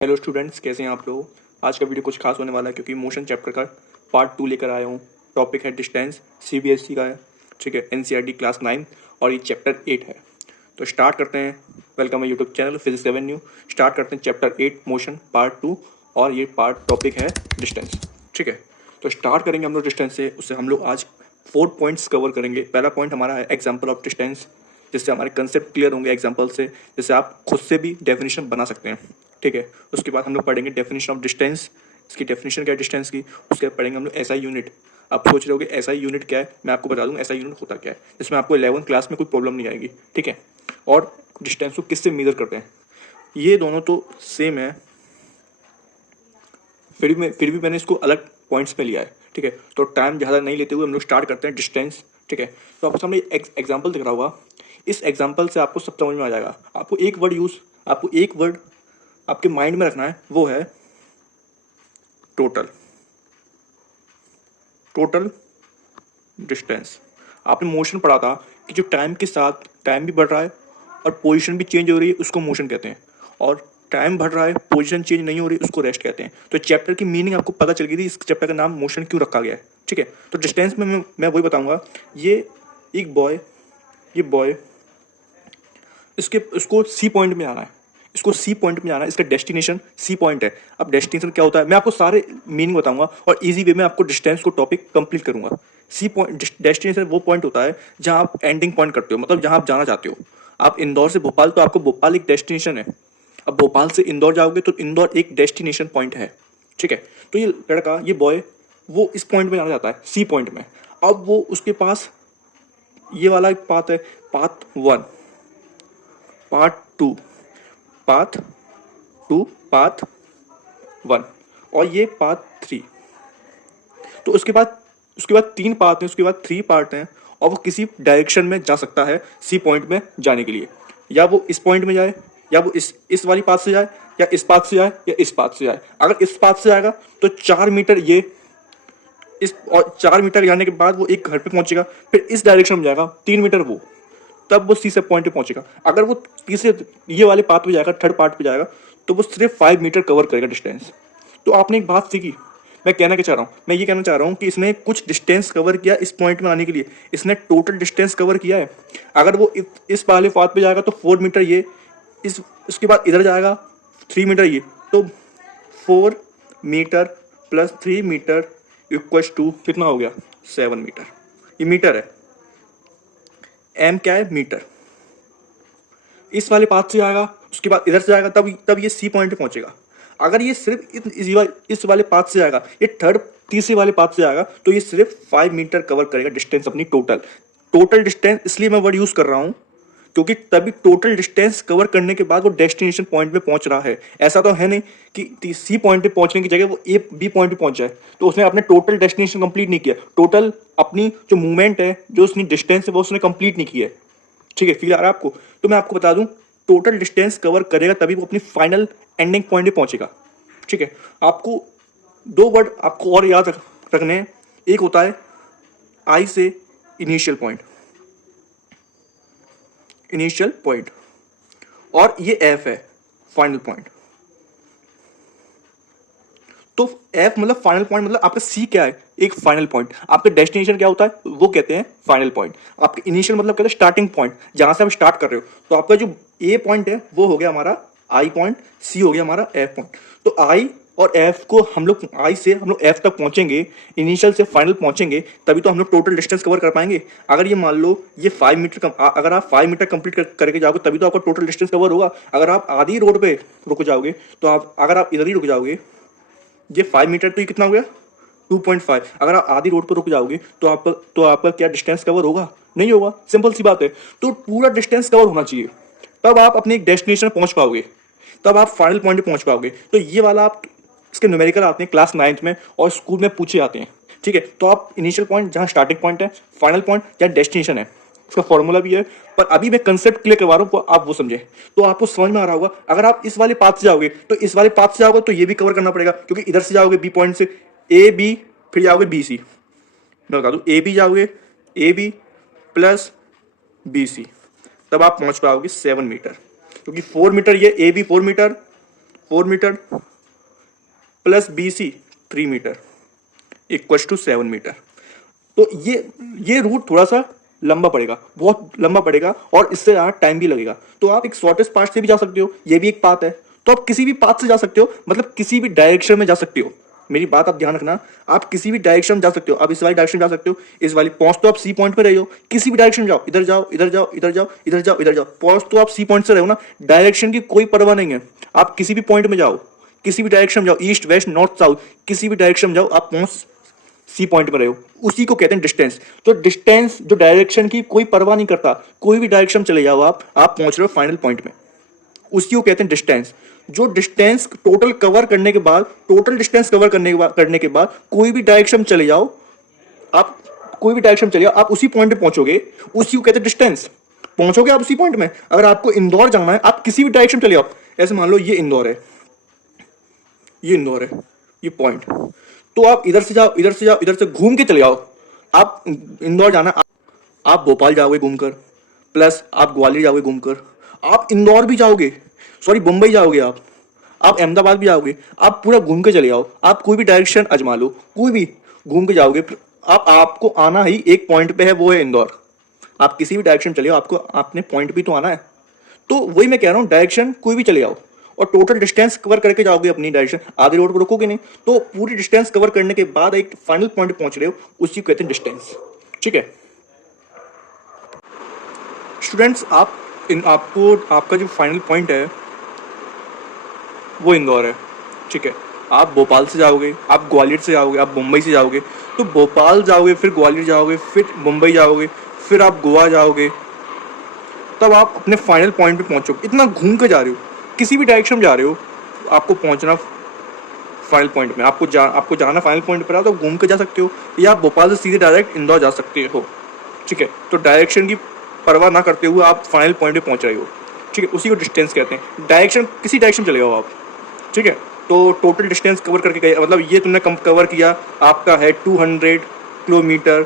Hello students, कैसे हैं आप लोग। आज का वीडियो कुछ खास होने वाला है क्योंकि मोशन चैप्टर का पार्ट 2 लेकर आया हूँ। टॉपिक है डिस्टेंस, सीबीएसई का है, ठीक है, एनसीईआरटी क्लास 9 और ये चैप्टर 8 है। तो स्टार्ट करते हैं। वेलकम है YouTube channel physics Avenue. Start करते हैं चैप्टर 8 मोशन पार्ट 2 और ये पार्ट टॉपिक है डिस्टेंस, ठीक है। तो स्टार्ट करेंगे हम लोग डिस्टेंस से। उससे हम लोग आज 4 पॉइंट्स कवर करेंगे। पहला पॉइंट हमारा है एग्जाम्पल ऑफ डिस्टेंस, जिससे हमारे कंसेप्ट क्लियर होंगे एग्जाम्पल से, जिससे आप खुद से भी डेफिनेशन बना सकते हैं, ठीक है। उसके बाद हम लोग पढ़ेंगे डेफिनेशन ऑफ डिस्टेंस, इसकी डेफिनेशन क्या है डिस्टेंस की। उसके बाद पढ़ेंगे हम लोग एसआई यूनिट। आप सोच रहे होगे एसआई यूनिट क्या है, मैं आपको बता दूं एसआई यूनिट होता क्या है, जिसमें आपको 11th क्लास में कोई प्रॉब्लम नहीं आएगी, ठीक है। और डिस्टेंस को किससे मेजर करते हैं, ये दोनों तो सेम है, फिर भी मैंने इसको अलग पॉइंट्स में लिया है, ठीक है। तो टाइम ज़्यादा नहीं लेते हुए हम लोग स्टार्ट करते हैं डिस्टेंस, ठीक है। तो आपको सामने एग्जाम्पल दिख रहा होगा, इस एग्जाम्पल से आपको सब समझ में आ जाएगा। आपको एक वर्ड आपके माइंड में रखना है, वो है टोटल। Total distance. आपने मोशन पढ़ा था कि जो टाइम के साथ टाइम भी बढ़ रहा है और पोजीशन भी चेंज हो रही है, उसको मोशन कहते हैं। और टाइम बढ़ रहा है, पोजीशन चेंज नहीं हो रही, उसको रेस्ट कहते हैं। तो चैप्टर की मीनिंग आपको पता चल गई थी, इस चैप्टर का नाम मोशन क्यों रखा गया है, ठीक है। तो डिस्टेंस में मैं वही बताऊंगा। ये एक बॉय इसको सी पॉइंट में आना है, इसको सी पॉइंट में आना है, इसका डेस्टिनेशन सी पॉइंट है। अब डेस्टिनेशन क्या होता है मैं आपको सारे मीनिंग बताऊंगा और इजी वे में आपको डिस्टेंस को टॉपिक कंप्लीट करूंगा। सी पॉइंट डेस्टिनेशन वो पॉइंट होता है जहां आप एंडिंग पॉइंट करते हो, मतलब जहां आप जाना चाहते हो। आप इंदौर से भोपाल, तो आपको भोपाल एक डेस्टिनेशन है। अब भोपाल से इंदौर जाओगे तो इंदौर एक डेस्टिनेशन पॉइंट है, ठीक है। तो ये लड़का, ये बॉय, वो इस पॉइंट में जाना चाहता है, सी पॉइंट में। अब वो उसके पास ये वाला एक पाथ है, पाथ 1, पार्ट 2, पाथ 2, पाथ 1 और ये पाथ 3। तो उसके बाद 3 पाथ हैं, उसके बाद 3 पार्ट हैं। और वो किसी डायरेक्शन में जा सकता है सी पॉइंट में जाने के लिए। या वो इस पॉइंट में जाए, या वो इस वाली पाथ से जाए, या इस पाथ से जाए, या इस पाथ से जाए। अगर इस पाथ से जाएगा तो 4 मीटर ये इस, और 4 मीटर जाने के बाद वो एक घर पे पहुंचेगा। फिर इस डायरेक्शन में जाएगा 3 मीटर वो, तब वो सी से पॉइंट पे पहुंचेगा। अगर वो तीसरे ये वाले पाथ पे जाएगा, थर्ड पार्ट पे जाएगा, तो वो सिर्फ 5 मीटर कवर करेगा डिस्टेंस। तो आपने एक बात सीखी, मैं कहना क्या चाह रहा हूँ, मैं ये कहना चाह रहा हूँ कि इसने कुछ डिस्टेंस कवर किया इस पॉइंट में आने के लिए, इसने टोटल डिस्टेंस कवर किया है। अगर वो इस वाले पाथ पे जाएगा तो 4 मीटर ये, इस उसके बाद इधर जाएगा 3 मीटर ये, तो 4 metre plus 3 metre equals to कितना हो गया, 7 मीटर। ये मीटर है, एम क्या है, मीटर। इस वाले पाथ से जाएगा, उसके बाद इधर से जाएगा, तब ये सी पॉइंट पे पहुंचेगा। अगर ये सिर्फ इस वाले पाथ से जाएगा, ये तीसरे वाले पाथ से जाएगा, तो ये सिर्फ 5 मीटर कवर करेगा डिस्टेंस अपनी टोटल डिस्टेंस। इसलिए मैं वर्ड यूज कर रहा हूं क्योंकि तभी टोटल डिस्टेंस कवर करने के बाद वो डेस्टिनेशन पॉइंट पे पहुंच रहा है। ऐसा तो है नहीं कि सी पॉइंट पे पहुंचने की जगह वो ए बी पॉइंट पे पहुंच जाए, तो उसने अपने टोटल डेस्टिनेशन कंप्लीट नहीं किया। टोटल अपनी जो मूवमेंट है, जो उसकी डिस्टेंस है, वो उसने कंप्लीट नहीं की है, ठीक है। फील आ रहा है आपको। तो मैं आपको बता दूं, टोटल डिस्टेंस कवर करेगा तभी वो अपनी फाइनल एंडिंग पॉइंट पे पहुंचेगा, ठीक है। आपको 2 वर्ड आपको और याद रखने हैं। एक होता है आई से इनिशियल पॉइंट, और ये एफ है फाइनल पॉइंट। तो एफ मतलब फाइनल पॉइंट, मतलब आपका सी क्या है, एक फाइनल पॉइंट। आपका डेस्टिनेशन क्या होता है, वो कहते हैं फाइनल पॉइंट। आपके इनिशियल मतलब कहते हैं स्टार्टिंग पॉइंट, जहां से आप स्टार्ट कर रहे हो। तो आपका जो ए पॉइंट है वो हो गया हमारा आई पॉइंट, सी हो गया हमारा एफ पॉइंट। तो आई और एफ को हम लोग, आई से हम लोग एफ तक पहुंचेंगे, इनिशियल से फाइनल पहुंचेंगे, तभी तो हम लोग टोटल डिस्टेंस कवर कर पाएंगे। अगर ये मान लो ये 5 मीटर अगर आप 5 मीटर कंप्लीट करके जाओगे तभी तो आपका टोटल डिस्टेंस कवर होगा। अगर आप आधी रोड पे रुक जाओगे, तो अगर आप इधर ही रुक जाओगे, ये 5 मीटर, तो ये कितना हो गया 2.5। अगर आप आधी रोड पर रुक जाओगे तो आपका क्या डिस्टेंस कवर होगा, नहीं होगा। सिंपल सी बात है। तो पूरा डिस्टेंस कवर होना चाहिए, तब आप अपने एक डेस्टिनेशन पहुंच पाओगे, तब आप फाइनल पॉइंट पे पहुंच पाओगे। तो ये वाला आप, इसके न्यूमेरिकल आते हैं क्लास 9th में और स्कूल में पूछे जाते हैं, ठीक है। तो आप इनिशियल पॉइंट जहां स्टार्टिंग पॉइंट है, फाइनल पॉइंट जहां डेस्टिनेशन है, उसका फॉर्मूला भी है। पर अभी मैं कंसेप्ट क्लियर करवा रहा हूँ, आप वो समझे तो आपको समझ में आ रहा होगा। अगर आप इस वाले पाथ से जाओगे तो इस वाले पाथ से जाओगे तो ये भी कवर करना पड़ेगा, क्योंकि इधर से जाओगे बी पॉइंट से, ए बी, फिर जाओगे बी सी। मैं बता दूं, ए बी जाओगे, A B plus B C, तब आप पहुंच पाओगे 7 मीटर। क्योंकि 4 मीटर ये, A B 4 metre, 4 metre plus BC 3 metre equals to 7 metre. तो ये रूट थोड़ा सा लंबा पड़ेगा, बहुत लंबा पड़ेगा, और इससे ज़्यादा टाइम भी लगेगा। तो आप एक शॉर्टेस्ट पाथ से भी जा सकते हो, ये भी एक पाथ है, तो आप किसी भी पाथ से जा सकते हो, मतलब किसी भी डायरेक्शन में जा सकते हो। मेरी बात आप ध्यान रखना, आप किसी भी डायरेक्शन में जा सकते हो। आप इस वाली डायरेक्शन में जा सकते हो, इस वाली पहुंच तो आप सी पॉइंट पे रहे हो, किसी भी डायरेक्शन में जाओ, इधर जाओ, इधर जाओ, इधर जाओ, इधर जाओ, इधर जाओ, पहुंच तो आप सी पॉइंट से रहे हो ना। डायरेक्शन की कोई परवाह नहीं है, आप किसी भी पॉइंट में जाओ, किसी भी डायरेक्शन में जाओ, ईस्ट वेस्ट नॉर्थ साउथ, किसी भी डायरेक्शन में जाओ, आप पहुंच सी पॉइंट पर रहे हो। उसी को कहते हैं डिस्टेंस। तो डिस्टेंस जो डायरेक्शन की कोई परवाह नहीं करता, कोई भी डायरेक्शन चले जाओ आप पहुंच रहे हो फाइनल पॉइंट में, उसी को कहते हैं डिस्टेंस। जो डिस्टेंस टोटल कवर करने के बाद, टोटल डिस्टेंस कवर करने के बाद कोई भी डायरेक्शन चले जाओ आप, कोई भी डायरेक्शन चले जाओ, आप उसी पॉइंट पे पहुंचोगे, उसी को कहते हैं डिस्टेंस। पहुंचोगे आप उसी पॉइंट में। अगर आपको इंदौर जाना है, आप किसी भी डायरेक्शन चले जाओ, ऐसे मान लो ये इंदौर है, ये इंदौर है, ये पॉइंट, तो आप इधर से जाओ, इधर से जाओ, इधर से घूम के चले जाओ। आप इंदौर जाना, आप भोपाल जाओगे घूमकर, प्लस आप ग्वालियर जाओगे घूमकर, आप इंदौर भी जाओगे, सॉरी मुंबई जाओगे, आप अहमदाबाद भी जाओगे, आप पूरा घूम के चले जाओ। आप कोई भी डायरेक्शन आजमा लो, कोई भी घूम के जाओगे, आपको आना ही एक पॉइंट पे है, वो है इंदौर। आप किसी भी डायरेक्शन चले जाओ, आपको अपने पॉइंट भी तो आना है। तो वही मैं कह रहा हूँ, डायरेक्शन कोई भी चले जाओ और टोटल डिस्टेंस कवर करके जाओगे अपनी डायरेक्शन, आधे रोड पर रुकोगे नहीं। तो पूरी डिस्टेंस कवर करने के बाद एक फाइनल पॉइंट पहुंच रहे हो, उसी को कहते हैं डिस्टेंस। ठीक है स्टूडेंट्स, आपको आपका जो फाइनल पॉइंट है वो इंदौर है। ठीक है, आप भोपाल से जाओगे, आप ग्वालियर से जाओगे, आप मुंबई से जाओगे, तो भोपाल जाओगे, फिर ग्वालियर जाओगे, फिर मुंबई जाओगे, फिर आप गोवा जाओगे, तब आप अपने फाइनल पॉइंट पे पहुंचोगे। इतना घूम के जा रहे हो, किसी भी डायरेक्शन में जा रहे हो, आपको पहुंचना फाइनल पॉइंट में, आपको जाना फाइनल पॉइंट पर, तो घूम के जा सकते हो, या आप भोपाल से सीधे डायरेक्ट इंदौर जा सकते हो। ठीक है, तो डायरेक्शन की परवाह ना करते हुए आप फाइनल पॉइंट पे पहुंच रहे हो। ठीक है, उसी को डिस्टेंस कहते हैं। डायरेक्शन किसी डायरेक्शन चले जाओ आप, ठीक है, तो टोटल डिस्टेंस कवर करके गए, मतलब ये तुमने कवर किया, आपका है 200 किलोमीटर,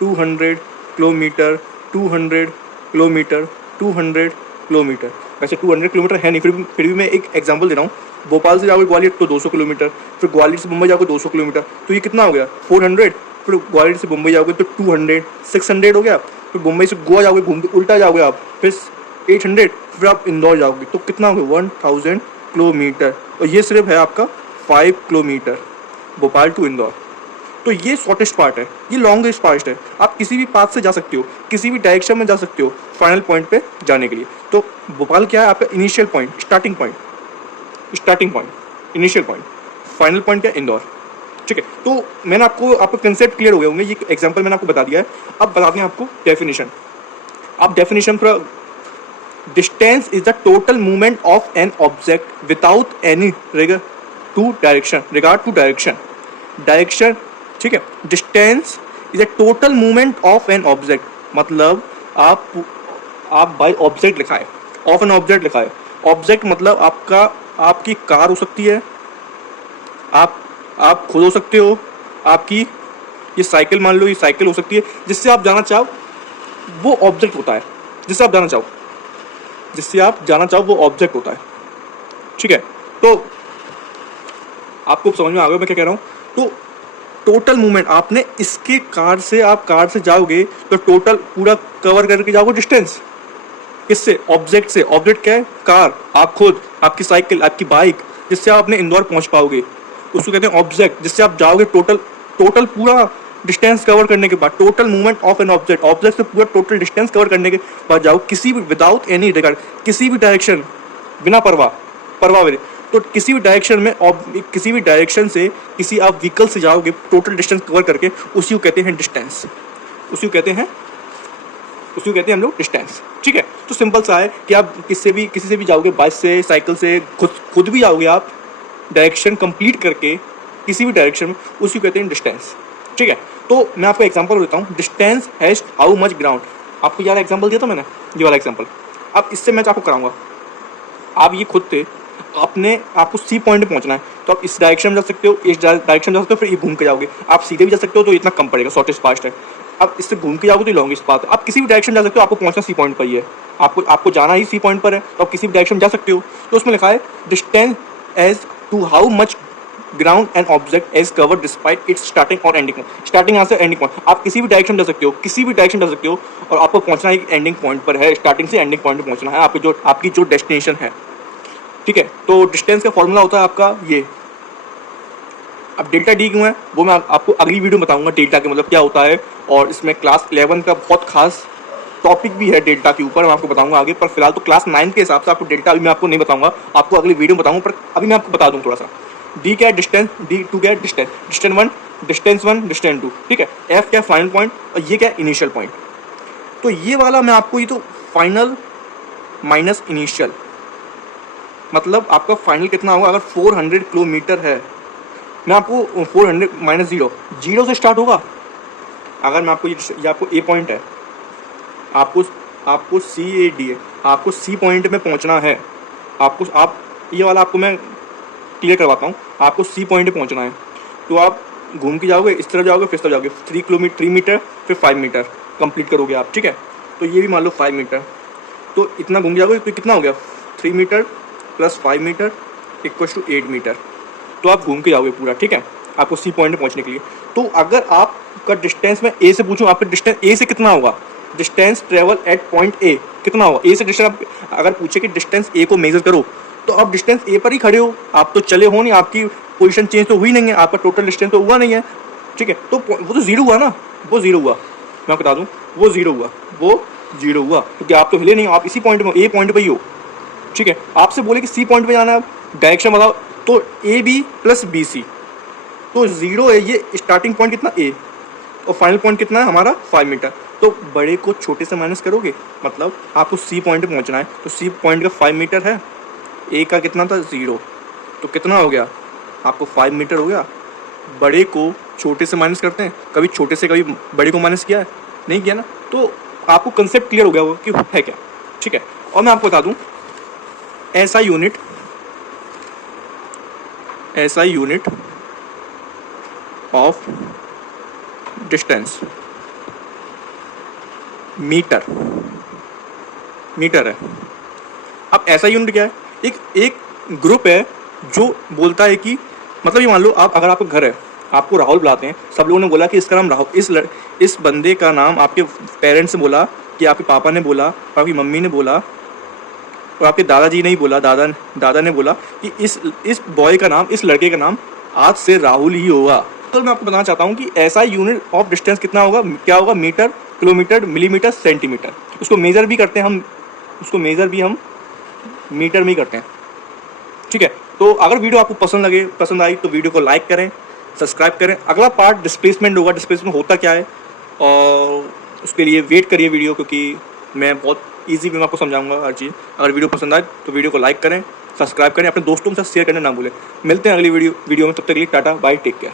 200 किलोमीटर, 200 किलोमीटर, 200 किलोमीटर। वैसे 200 किलोमीटर है नहीं, फिर भी मैं एक एग्जांपल दे रहा हूँ। भोपाल से जाओगे ग्वालियर तो 200 किलोमीटर, फिर ग्वालियर से मुंबई जाओगे 200 किलोमीटर, तो ये कितना हो गया 400। फिर ग्वालियर से मुंबई जाओगे तो 200, 600 हो गया। फिर मुंबई से गोवा जाओगे, घूम के उल्टा जाओगे आप, फिर 800, फिर आप इंदौर जाओगे, तो कितना हो गया 1000 किलोमीटर। और ये सिर्फ है आपका 5 किलोमीटर भोपाल टू इंदौर। तो ये शॉर्टेस्ट पार्ट है, ये लॉन्गेस्ट पार्ट है। आप किसी भी पाथ से जा सकते हो, किसी भी डायरेक्शन में जा सकते हो फाइनल पॉइंट पे जाने के लिए। तो भोपाल क्या है आपका initial point, starting point, initial point. Final point क्या इंदौर। ठीक है, तो मैंने आपको कंसेप्ट क्लियर हो गए होंगे, ये एग्जांपल मैंने आपको बता दिया है। अब बताते हैं आपको डेफिनेशन। आप डेफिनेशन पर, distance is the total movement of an object without any regard to direction. ठीक है, distance is a total movement of an object, मतलब आप बाय ऑब्जेक्ट लिखा है, ऑफ एन ऑब्जेक्ट लिखा है। ऑब्जेक्ट मतलब आपकी कार हो सकती है, आप खुद हो सकते हो, आपकी ये साइकिल, मान लो ये साइकिल हो सकती है। जिससे आप जाना चाहो वो ऑब्जेक्ट होता है, जिससे आप जाना चाहो वो ऑब्जेक्ट होता है। ठीक है, तो आपको समझ में आ गया मैं क्या कह रहा हूँ। तो टोटल मूवमेंट आपने इसके कार से जाओगे तो टोटल पूरा कवर करके जाओगे डिस्टेंस, किससे, ऑब्जेक्ट से। ऑब्जेक्ट क्या है, कार, आप खुद, आपकी साइकिल, आपकी बाइक, जिससे आप अपने इंदौर पहुंच पाओगे, उसको कहते हैं ऑब्जेक्ट। जिससे आप जाओगे टोटल पूरा डिस्टेंस कवर करने के बाद, total movement of an object से पूरा टोटल डिस्टेंस कवर करने के बाद जाओ किसी भी, विदाउट एनी रिगार्ड, किसी भी डायरेक्शन, बिना परवाह मेरे, तो किसी भी डायरेक्शन में, किसी भी डायरेक्शन से किसी आप व्हीकल से जाओगे टोटल डिस्टेंस कवर करके, उसी को कहते हैं डिस्टेंस, उसी को कहते हैं हम लोग डिस्टेंस। ठीक है, तो सिंपल सा है कि आप किसी से भी जाओगे, बाइक से, साइकिल से, खुद भी जाओगे आप डायरेक्शन कंप्लीट करके किसी भी डायरेक्शन में, उसी को कहते हैं डिस्टेंस। ठीक है, तो मैं आपको एग्जांपल देता हूँ, distance has how much ground. आपको यार एग्जांपल दिया था मैंने, ये वाला एग्जांपल। अब इससे मैं आपको कराऊंगा, आप ये खुद थे, आपको सी पॉइंट पे पहुंचना है, तो आप इस डायरेक्शन में जा सकते हो, इस डायरेक्शन में जा सकते हो, फिर ये घूम के जाओगे। आप सीधे भी जा सकते हो तो इतना कम पड़ेगा, शॉर्टेस्ट पास्ट है। आप इससे घूम के जाओगे तो लॉन्गेस्ट पाथ है। आप किसी भी डायरेक्शन जा सकते हो, आपको पहुंचना सी पॉइंट पर ही है, आपको जाना ही सी पॉइंट पर है, तो आप किसी भी डायरेक्शन जा सकते हो। तो उसमें लिखा है distance as to how much ground and object as cover despite its starting और एंडिंग पॉइंट। स्टार्टिंग यहाँ से एंडिंग पॉइंट आप किसी भी डायरेक्शन जा सकते हो, किसी भी डायरेक्शन जा सकते हो, और आपको पहुंचना एक एंडिंग पॉइंट पर है, स्टार्टिंग से एंडिंग पॉइंट पर पहुंचना है आपकी जो डेस्टिनेशन है। ठीक है, तो डिस्टेंस का फॉर्मूला होता है आपका ये। अब डेल्टा डी क्यों है वो मैं आपको अगली वीडियो में बताऊंगा, डेल्टा के मतलब क्या होता है, और इसमें क्लास 11 का बहुत खास टॉपिक भी है डेल्टा के ऊपर, मैं आपको बताऊंगा आगे। पर फिलहाल तो क्लास 9 के हिसाब से आपको डेल्टा अभी मैं आपको नहीं बताऊंगा, आपको अगली वीडियो में बताऊंगा, पर अभी मैं आपको बता दूं थोड़ा सा। डी क्या है डिस्टेंस, डी टू क्या है distance, distance one distance two. ठीक है, एफ क्या है फाइनल पॉइंट, और ये क्या है इनिशियल पॉइंट। तो ये वाला मैं आपको, ये तो फाइनल माइनस इनिशियल, मतलब आपका फाइनल कितना होगा। अगर 400 किलोमीटर है, मैं आपको 400 माइनस जीरो से स्टार्ट होगा। अगर मैं आपको ये आपको ए पॉइंट है, आपको सी ए डी है, आपको सी पॉइंट में पहुंचना है। आप ये वाला आपको मैं क्लियर करवाता हूँ। आपको सी पॉइंट पे पहुंचना है, तो आप घूम के जाओगे, इस तरफ जाओगे, फिर इस तरफ जाओगे, 3 मीटर फिर 5 मीटर कंप्लीट करोगे आप। ठीक है, तो ये भी मान लो 5 मीटर, तो इतना घूम के जाओगे तो कितना हो गया, 3 metre plus 5 metre equal to 8 metre. तो आप घूम के जाओगे पूरा। ठीक है, आपको सी पॉइंट पे पहुंचने के लिए। तो अगर आपका डिस्टेंस मैं ए से पूछूं, आपका डिस्टेंस ए से कितना होगा, distance travel eight point A कितना होगा। ए से डिस्टेंस अगर पूछे कि डिस्टेंस ए को मेजर करो, तो आप डिस्टेंस ए पर ही खड़े हो, आप तो चले हो नहीं, आपकी पोजीशन चेंज तो हुई नहीं है, आपका टोटल डिस्टेंस तो हुआ नहीं है। ठीक है, तो वो तो जीरो हुआ ना, वो जीरो हुआ, मैं बता दूं वो जीरो हुआ क्योंकि आप तो हिले नहीं हो, आप इसी पॉइंट में, ए पॉइंट पर ही हो। ठीक है, आपसे बोले कि सी पॉइंट पे जाना है, डायरेक्शन बताओ, तो A B plus B C, तो जीरो है ये स्टार्टिंग पॉइंट कितना ए, और फाइनल पॉइंट कितना है हमारा 5 मीटर। तो बड़े को छोटे से माइनस करोगे, मतलब आपको सी पॉइंट पे पहुंचना है, तो सी पॉइंट का 5 मीटर है, ए का कितना था 0, तो कितना हो गया आपको 5 मीटर हो गया। बड़े को छोटे से माइनस करते हैं, कभी छोटे से कभी बड़े को माइनस किया है, नहीं किया ना, तो आपको कंसेप्ट क्लियर हो गया होगा कि है क्या। ठीक है, और मैं आपको बता दूं ऐसा यूनिट ऑफ डिस्टेंस मीटर है। अब ऐसा यूनिट क्या है, एक ग्रुप है जो बोलता है कि, मतलब ये मान लो आप, अगर आपका घर है, आपको राहुल बुलाते हैं, सब लोगों ने बोला कि इसका नाम राहुल, इस बंदे का नाम आपके पेरेंट्स ने बोला, कि आपके पापा ने बोला, और आपकी मम्मी ने बोला, और आपके दादाजी ने ही बोला, दादा ने बोला कि इस बॉय का नाम, इस लड़के का नाम आज से राहुल ही होगा। तो मैं आपको बताना चाहता हूँ कि ऐसा यूनिट ऑफ डिस्टेंस कितना होगा, क्या होगा, मीटर, किलोमीटर, मिलीमीटर, सेंटीमीटर। उसको मेजर भी करते हैं हम, मीटर में ही करते हैं। ठीक है, तो अगर वीडियो आपको पसंद आई तो वीडियो को लाइक करें, सब्सक्राइब करें। अगला पार्ट डिस्प्लेसमेंट होगा, डिस्प्लेसमेंट होता क्या है, और उसके लिए वेट करिए वीडियो, क्योंकि मैं बहुत ईजी में आपको समझाऊंगा हर चीज़। अगर वीडियो पसंद आए तो वीडियो को लाइक करें, सब्सक्राइब करें, अपने दोस्तों के साथ शेयर करना ना भूलें। मिलते हैं अगली वीडियो में, तब तक के लिए टाटा बाय, टेक केयर।